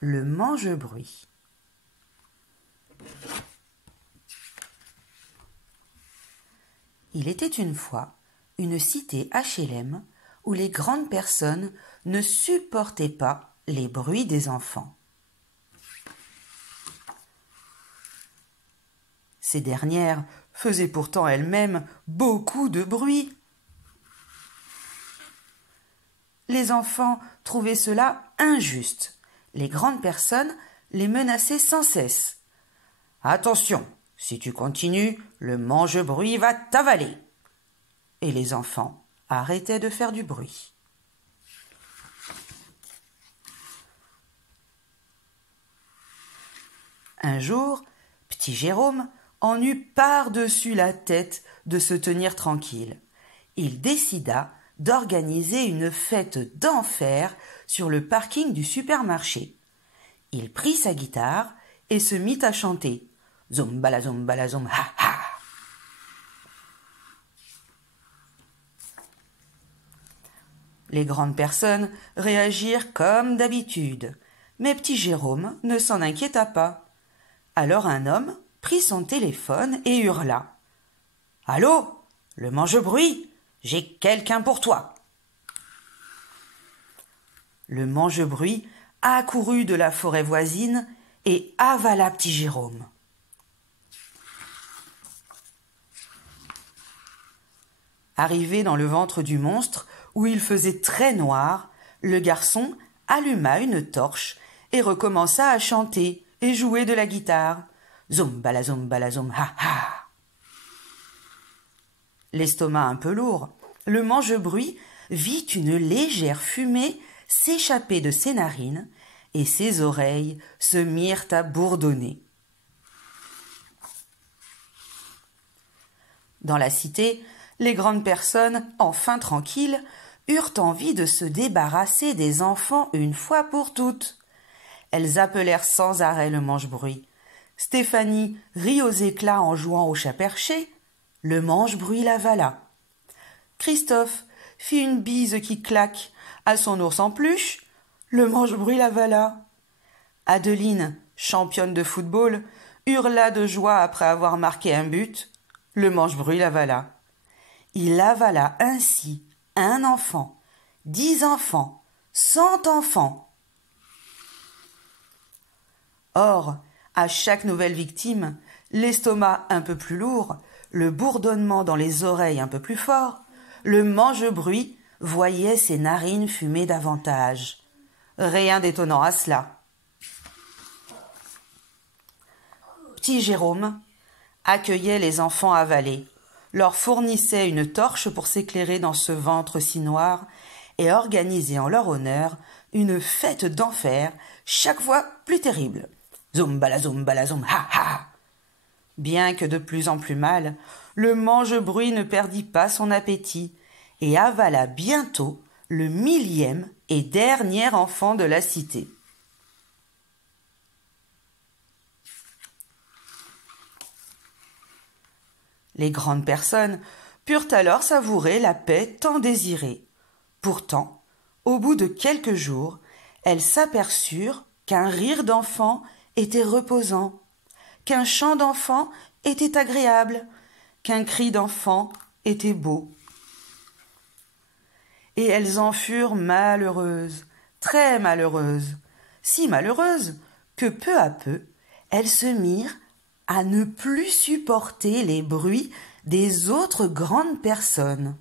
le mange-bruit. Il était une fois une cité HLM où les grandes personnes ne supportaient pas les bruits des enfants. Ces dernières faisaient pourtant elles-mêmes beaucoup de bruit. Les enfants trouvaient cela injuste. Les grandes personnes les menaçaient sans cesse. « Attention, si tu continues, le mange-bruit va t'avaler !» Et les enfants arrêtaient de faire du bruit. Un jour, petit Jérôme en eut par-dessus la tête de se tenir tranquille. Il décida d'organiser une fête d'enfer sur le parking du supermarché. Il prit sa guitare et se mit à chanter « Zombala zombala zom ha ha !» Les grandes personnes réagirent comme d'habitude, mais petit Jérôme ne s'en inquiéta pas. Alors un homme prit son téléphone et hurla « Allô, le mange-bruit, j'ai quelqu'un pour toi !» Le mange-bruit accourut de la forêt voisine et avala petit Jérôme. Arrivé dans le ventre du monstre, où il faisait très noir, le garçon alluma une torche et recommença à chanter et jouer de la guitare. Zombala zombala zom ha ha. L'estomac un peu lourd, le mange-bruit vit une légère fumée s'échapper de ses narines et ses oreilles se mirent à bourdonner. Dans la cité, les grandes personnes, enfin tranquilles, eurent envie de se débarrasser des enfants une fois pour toutes. Elles appelèrent sans arrêt le mange-bruit. Stéphanie rit aux éclats en jouant au chat perché. Le mange-bruit l'avala. Christophe fit une bise qui claque à son ours en peluche. Le mange-bruit l'avala. Adeline, championne de football, hurla de joie après avoir marqué un but. Le mange-bruit l'avala. Il avala ainsi un enfant, 10 enfants, 100 enfants. Or, à chaque nouvelle victime, l'estomac un peu plus lourd, le bourdonnement dans les oreilles un peu plus fort, le mange-bruit voyait ses narines fumer davantage. Rien d'étonnant à cela. Petit Jérôme accueillait les enfants avalés, leur fournissait une torche pour s'éclairer dans ce ventre si noir et organisait en leur honneur une fête d'enfer chaque fois plus terrible. Zombala zombala zom ha ha. Bien que de plus en plus mal, le mange-bruit ne perdit pas son appétit et avala bientôt le 1000e et dernier enfant de la cité. Les grandes personnes purent alors savourer la paix tant désirée. Pourtant, au bout de quelques jours, elles s'aperçurent qu'un rire d'enfant était reposant, qu'un chant d'enfant était agréable, qu'un cri d'enfant était beau. Et elles en furent malheureuses, très malheureuses, si malheureuses que peu à peu, elles se mirent à ne plus supporter les bruits des autres grandes personnes.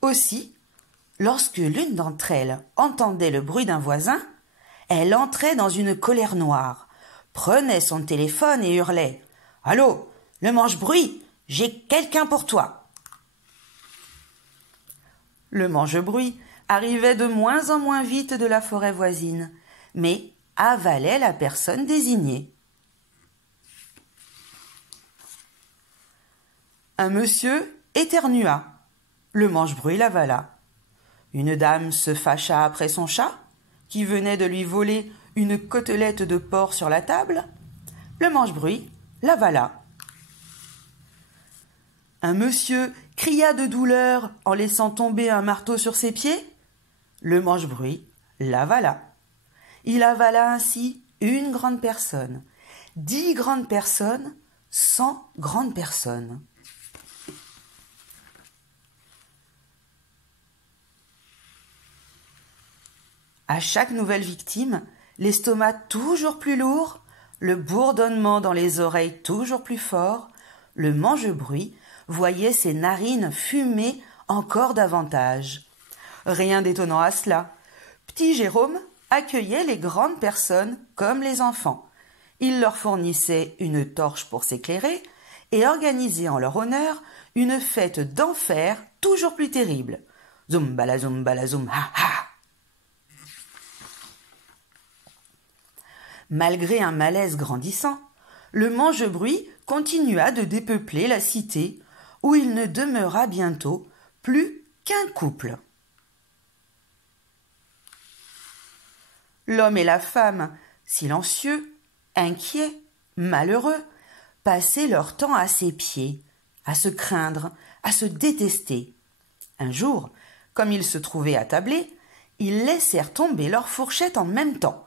Aussi, lorsque l'une d'entre elles entendait le bruit d'un voisin, elle entrait dans une colère noire, prenait son téléphone et hurlait « Allô, le mange-bruit, j'ai quelqu'un pour toi !» Le mange-bruit arrivait de moins en moins vite de la forêt voisine, mais avalait la personne désignée. Un monsieur éternua. Le mange-bruit l'avala. Une dame se fâcha après son chat, qui venait de lui voler une côtelette de porc sur la table. Le mange-bruit l'avala. Un monsieur cria de douleur en laissant tomber un marteau sur ses pieds. Le manche-bruit l'avala. Il avala ainsi une grande personne, 10 grandes personnes, 100 grandes personnes. À chaque nouvelle victime, l'estomac toujours plus lourd, le bourdonnement dans les oreilles toujours plus fort, le mange-bruit voyait ses narines fumer encore davantage. Rien d'étonnant à cela. Petit Jérôme accueillait les grandes personnes comme les enfants. Il leur fournissait une torche pour s'éclairer et organisait en leur honneur une fête d'enfer toujours plus terrible. Zoum bala zoum ha ha. Malgré un malaise grandissant, le mange-bruit continua de dépeupler la cité, où il ne demeura bientôt plus qu'un couple. L'homme et la femme, silencieux, inquiets, malheureux, passaient leur temps à ses pieds, à se craindre, à se détester. Un jour, comme ils se trouvaient attablés, ils laissèrent tomber leurs fourchettes en même temps.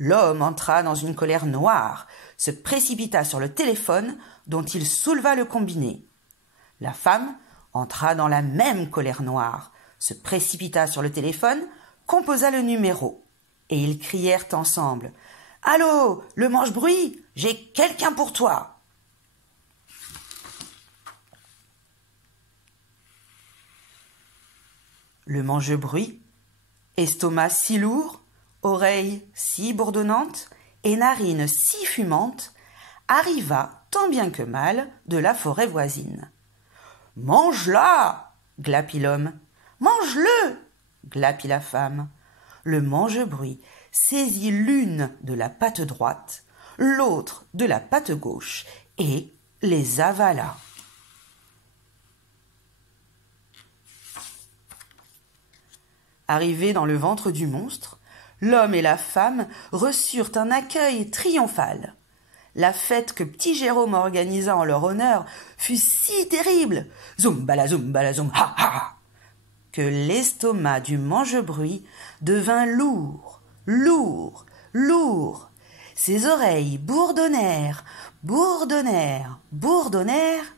L'homme entra dans une colère noire, se précipita sur le téléphone dont il souleva le combiné. La femme entra dans la même colère noire, se précipita sur le téléphone, composa le numéro. Et ils crièrent ensemble « Allô, le mange-bruit, j'ai quelqu'un pour toi !» Le mange-bruit, estomac si lourd, oreilles si bourdonnantes et narines si fumantes, arriva tant bien que mal de la forêt voisine. « Mange-la !» glapit l'homme. « Mange-le !» glapit la femme. Le mange-bruit saisit l'une de la patte droite, l'autre de la patte gauche, et les avala. Arrivés dans le ventre du monstre, l'homme et la femme reçurent un accueil triomphal. La fête que petit Jérôme organisa en leur honneur fut si terrible, zoum bala zoum, ha ha, que l'estomac du mange-bruit devint lourd, lourd, lourd. Ses oreilles bourdonnèrent, bourdonnèrent, bourdonnèrent.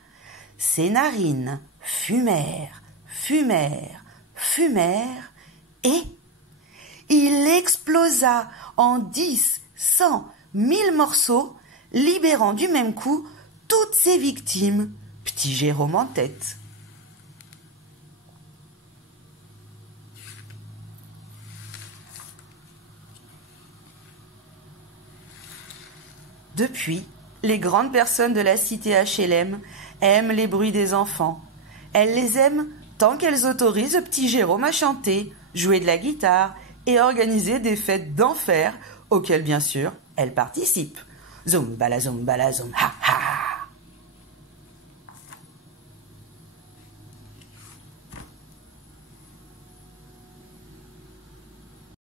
Ses narines fumèrent, fumèrent, fumèrent, et il explosa en 10, 100, 1000 morceaux, libérant du même coup toutes ses victimes, petit Jérôme en tête. Depuis, les grandes personnes de la cité HLM aiment les bruits des enfants. Elles les aiment tant qu'elles autorisent petit Jérôme à chanter, jouer de la guitare et organiser des fêtes d'enfer auxquelles, bien sûr, elles participent. Zoum bala zoum, ha